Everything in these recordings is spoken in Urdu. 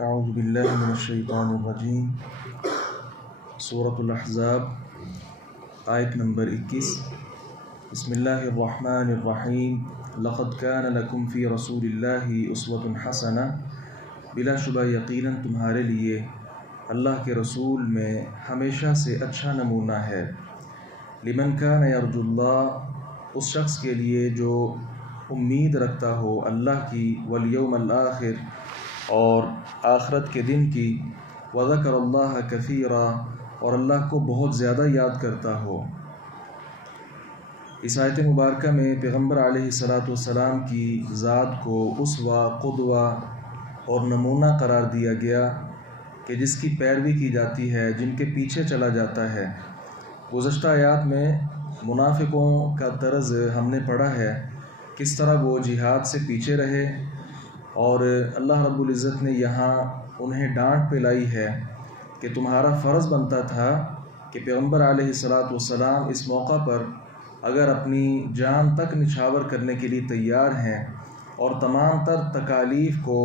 اعوذ باللہ من الشیطان الرجیم۔ سورۃ الاحزاب آیت نمبر 21۔ بسم اللہ الرحمن الرحیم۔ لقد کان لکم فی رسول اللہ اسوۃ حسنہ، بلا شبہ یقیناً تمہارے لیے اللہ کے رسول میں ہمیشہ سے اچھا نمونہ ہے۔ لمن کان یرجو اللہ، اس شخص کے لیے جو امید رکھتا ہو اللہ کی، والیوم الآخر، اور آخرت کے دن کی، وذکر اللہ کثیرا، اور اللہ کو بہت زیادہ یاد کرتا ہو۔ اس آیت مبارکہ میں پیغمبر علیہ السلام کی ذات کو اسوہ، قدوہ اور نمونہ قرار دیا گیا کہ جس کی پیروی کی جاتی ہے، جن کے پیچھے چلا جاتا ہے۔ گزشتہ آیات میں منافقوں کا طرز ہم نے پڑھا ہے، کس طرح وہ جہاد سے پیچھے رہے، اور اللہ رب العزت نے یہاں انہیں ڈانٹ پلائی ہے کہ تمہارا فرض بنتا تھا کہ پیغمبر علیہ السلام اس موقع پر اگر اپنی جان تک نچھاور کرنے کے لیے تیار ہیں اور تمام تر تکالیف کو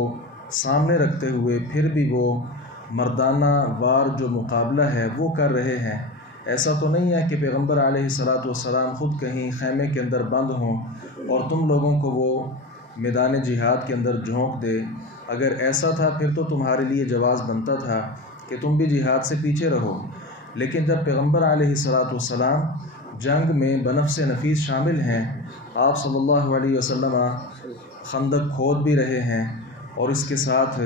سامنے رکھتے ہوئے پھر بھی وہ مردانہ وار جو مقابلہ ہے وہ کر رہے ہیں، ایسا تو نہیں ہے کہ پیغمبر علیہ السلام خود کہیں خیمے کے اندر بند ہوں اور تم لوگوں کو وہ میدان جہاد کے اندر جھونک دے۔ اگر ایسا تھا پھر تو تمہارے لیے جواز بنتا تھا کہ تم بھی جہاد سے پیچھے رہو، لیکن جب پیغمبر علیہ السلام جنگ میں بنفس نفیس شامل ہیں، آپ صلی اللہ علیہ وسلم خندق کھود بھی رہے ہیں، اور اس کے ساتھ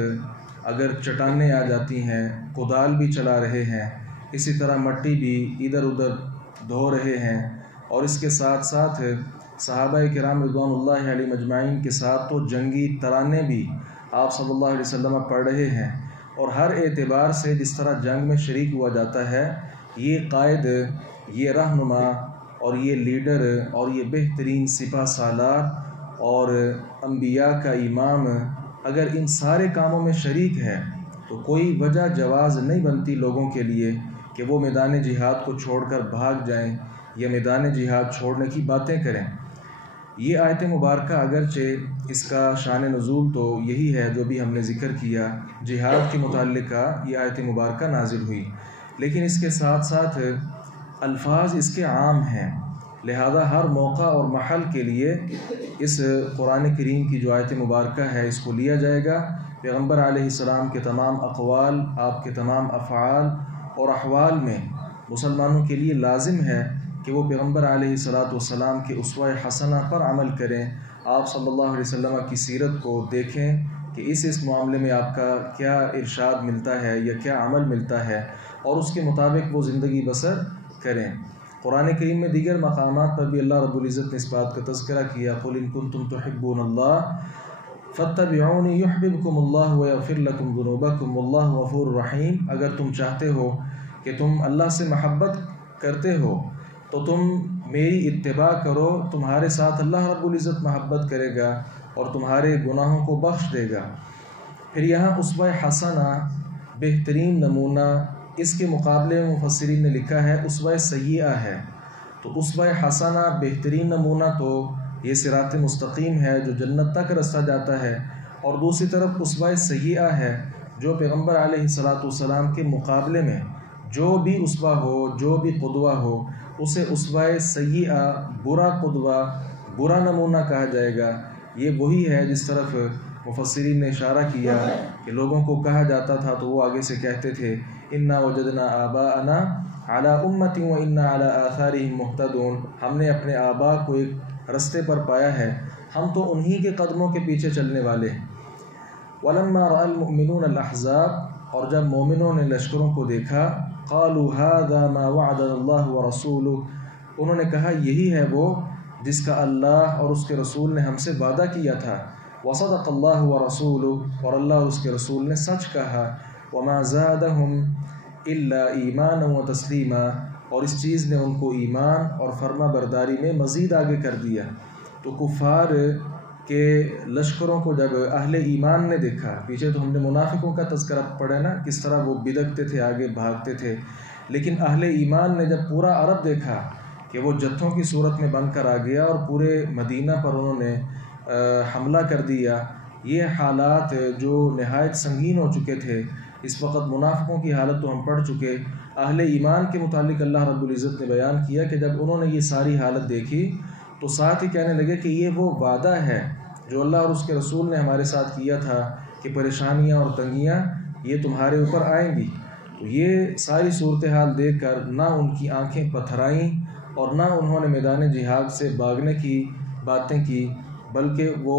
اگر چٹانیں آ جاتی ہیں کدال بھی چلا رہے ہیں، اسی طرح مٹی بھی ادھر ادھر دھو رہے ہیں، اور اس کے ساتھ ساتھ صحابہ کرام رضوان اللہ علیہ مجمعین کے ساتھ تو جنگی ترانے بھی آپ صلی اللہ علیہ وسلم پڑھ رہے ہیں، اور ہر اعتبار سے جس طرح جنگ میں شریک ہوا جاتا ہے، یہ قائد، یہ رہنما اور یہ لیڈر اور یہ بہترین سپہ سالار اور انبیاء کا امام اگر ان سارے کاموں میں شریک ہے تو کوئی وجہ جواز نہیں بنتی لوگوں کے لیے کہ وہ میدان جہاد کو چھوڑ کر بھاگ جائیں یا میدان جہاد چھوڑنے کی باتیں کریں۔ یہ آیت مبارکہ اگرچہ اس کا شان نزول تو یہی ہے جو بھی ہم نے ذکر کیا، جہاد کے متعلقہ یہ آیت مبارکہ نازل ہوئی، لیکن اس کے ساتھ ساتھ الفاظ اس کے عام ہیں، لہذا ہر موقع اور محل کے لیے اس قرآن کریم کی جو آیت مبارکہ ہے اس کو لیا جائے گا۔ پیغمبر علیہ السلام کے تمام اقوال، آپ کے تمام افعال اور احوال میں مسلمانوں کے لیے لازم ہے کہ وہ پیغمبر علیہ السلام کے اسوہ حسنہ پر عمل کریں، آپ صلی اللہ علیہ وسلم کی سیرت کو دیکھیں کہ اس معاملے میں آپ کا کیا ارشاد ملتا ہے یا کیا عمل ملتا ہے، اور اس کے مطابق وہ زندگی بسر کریں۔ قرآن کریم میں دیگر مقامات پر بھی اللہ رب العزت نے اس بات کا تذکرہ کیا، قُلْ إِن كُنتُمْ تُحِبُّونَ اللَّهَ فَاتَّبِعُونِي يُحْبِبْكُمُ اللَّهُ وَيَغْفِرْ لَكُمْ ذُنُوبَكُمْ وَاللَّهُ غَفُورٌ رَحِيمٌ۔ اگر تم چاہتے ہو کہ تم اللہ سے محبت کرتے ہو تو تم میری اتباع کرو، تمہارے ساتھ اللہ رب العزت محبت کرے گا اور تمہارے گناہوں کو بخش دے گا۔ پھر یہاں اسوہ حسنہ، بہترین نمونہ، اس کے مقابلے میں مفسرین نے لکھا ہے اسوہ سیئہ ہے۔ تو اسوہ حسنہ بہترین نمونہ تو یہ صراط مستقیم ہے جو جنت تک رستہ جاتا ہے، اور دوسری طرف اسوہ سیئہ ہے جو پیغمبر علیہ السلام کے مقابلے میں جو بھی اسوہ ہو، جو بھی قدوہ ہو، اسے اسوہ سیئہ، برا قدوہ، برا نمونہ کہا جائے گا۔ یہ وہی ہے جس طرف مفسرین نے اشارہ کیا کہ لوگوں کو کہا جاتا تھا تو وہ آگے سے کہتے تھے اِنَّا وَجَدْنَا آبَاءَنَا عَلَىٰ أُمَّةٍ وَإِنَّا عَلَىٰ آثَارِهِمْ مُهْتَدُونَ، ہم نے اپنے آباء کو ایک رستے پر پایا ہے، ہم تو انہی کے قدموں کے پیچھے چلنے والے ہیں۔ وَلَمَّا رَأَى الْمُؤْمِنُونَ الْأَحْزَابَ، اور جب مومنوں نے لشکروں کو دیکھا، قَالُوا هَذَا مَا وَعَدَنَا اللَّهُ وَرَسُولُهُ، انہوں نے کہا یہی ہے وہ جس کا اللہ اور اس کے رسول نے ہم سے وعدہ کیا تھا۔ وَصَدَقَ اللَّهُ وَرَسُولُهُ، اور اللہ اور اس کے رسول نے سچ کہا۔ وَمَا زَادَهُمْ إِلَّا إِيمَانًا وَتَسْلِيمًا، اور اس چیز نے ان کو ایمان اور فرما برداری میں مزید آگے کر دیا۔ تو کفار کے لشکروں کو جب اہل ایمان نے دیکھا، پیچھے تو ہم نے منافقوں کا تذکرہ پڑھا نا، کس طرح وہ بدکتے تھے، آگے بھاگتے تھے، لیکن اہل ایمان نے جب پورا عرب دیکھا کہ وہ جتھوں کی صورت میں بن کر آ گیا اور پورے مدینہ پر انہوں نے حملہ کر دیا، یہ حالات جو نہایت سنگین ہو چکے تھے، اس وقت منافقوں کی حالت تو ہم پڑھ چکے، اہل ایمان کے متعلق اللہ رب العزت نے بیان کیا کہ جب انہوں نے یہ ساری حالت دیکھی تو ساتھ ہی کہنے لگے کہ یہ وہ وعدہ ہے جو اللہ اور اس کے رسول نے ہمارے ساتھ کیا تھا کہ پریشانیاں اور تنگیاں یہ تمہارے اوپر آئیں گی۔ تو یہ ساری صورتحال دیکھ کر نہ ان کی آنکھیں پتھرائیں اور نہ انہوں نے میدان جہاد سے بھاگنے کی باتیں کی، بلکہ وہ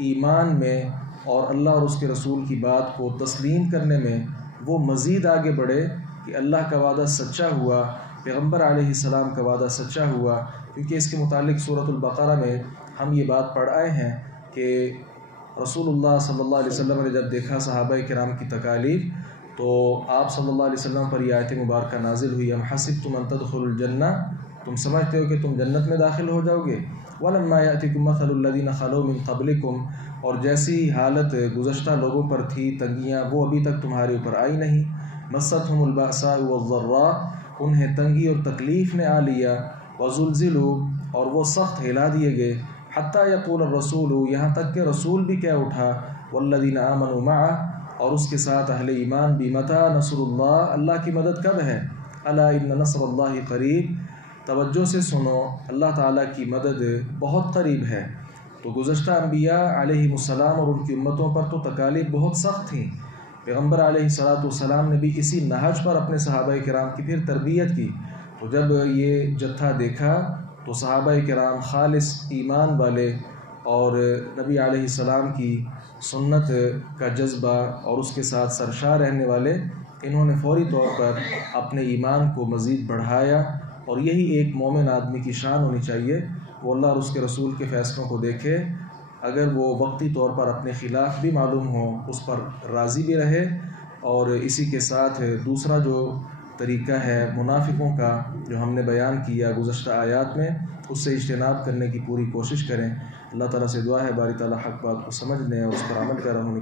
ایمان میں اور اللہ اور اس کے رسول کی بات کو تسلیم کرنے میں وہ مزید آگے بڑھے کہ اللہ کا وعدہ سچا ہوا، پیغمبر علیہ السلام کا وعدہ سچا ہوا، کیونکہ اس کے متعلق سورۃ البقرہ میں ہم یہ بات پڑھ آئے ہیں کہ رسول اللہ صلی اللہ علیہ وسلم نے جب دیکھا صحابہ کرام کی تکالیف تو آپ صلی اللہ علیہ وسلم پر یہ آیت مبارکہ نازل ہوئی، ام حسبتم ان تدخلوا الجنہ، تم سمجھتے ہو کہ تم جنت میں داخل ہو جاؤ گے، ولما یأتکم مثل الذین خلوا من قبلکم، اور جیسی حالت گزشتہ لوگوں پر تھی تنگیاں وہ ابھی تک تمہارے اوپر آئی نہیں، مستہم البأساء والضراء، انہیں تنگی اور تکلیف نے آ لیا، وزلزلوا، اور وہ سخت ہلا دیے گئے، حتیٰ یقول الرسول، یہاں تک کہ رسول بھی کہہ اٹھا، والذین آمنوا معہ، اور اس کے ساتھ اہل ایمان بھی، متی نصر اللہ، اللہ کی مدد کب ہے، الا ان نصر اللہ قریب، توجہ سے سنو، اللہ تعالیٰ کی مدد بہت قریب ہے۔ تو گزشتہ انبیاء علیہ السلام اور ان کی امتوں پر تو تکالیف بہت سخت تھیں، پیغمبر علیہ السلام نے بھی اسی نہج پر اپنے صحابہ کرام کی پھر تربیت کی۔ تو جب یہ جتھا دیکھا تو صحابہ کرام خالص ایمان والے اور نبی علیہ السلام کی سنت کا جذبہ اور اس کے ساتھ سرشار رہنے والے، انہوں نے فوری طور پر اپنے ایمان کو مزید بڑھایا، اور یہی ایک مومن آدمی کی شان ہونی چاہیے، وہ اللہ اور اس کے رسول کے فیصلوں کو دیکھے، اگر وہ وقتی طور پر اپنے خلاف بھی معلوم ہو اس پر راضی بھی رہے، اور اسی کے ساتھ دوسرا جو طریقہ ہے منافقوں کا جو ہم نے بیان کیا گزشتہ آیات میں، اس سے اجتناب کرنے کی پوری کوشش کریں۔ اللہ تعالیٰ سے دعا ہے باری تعالیٰ حق بات کو سمجھنے اور اس پر عمل کرنے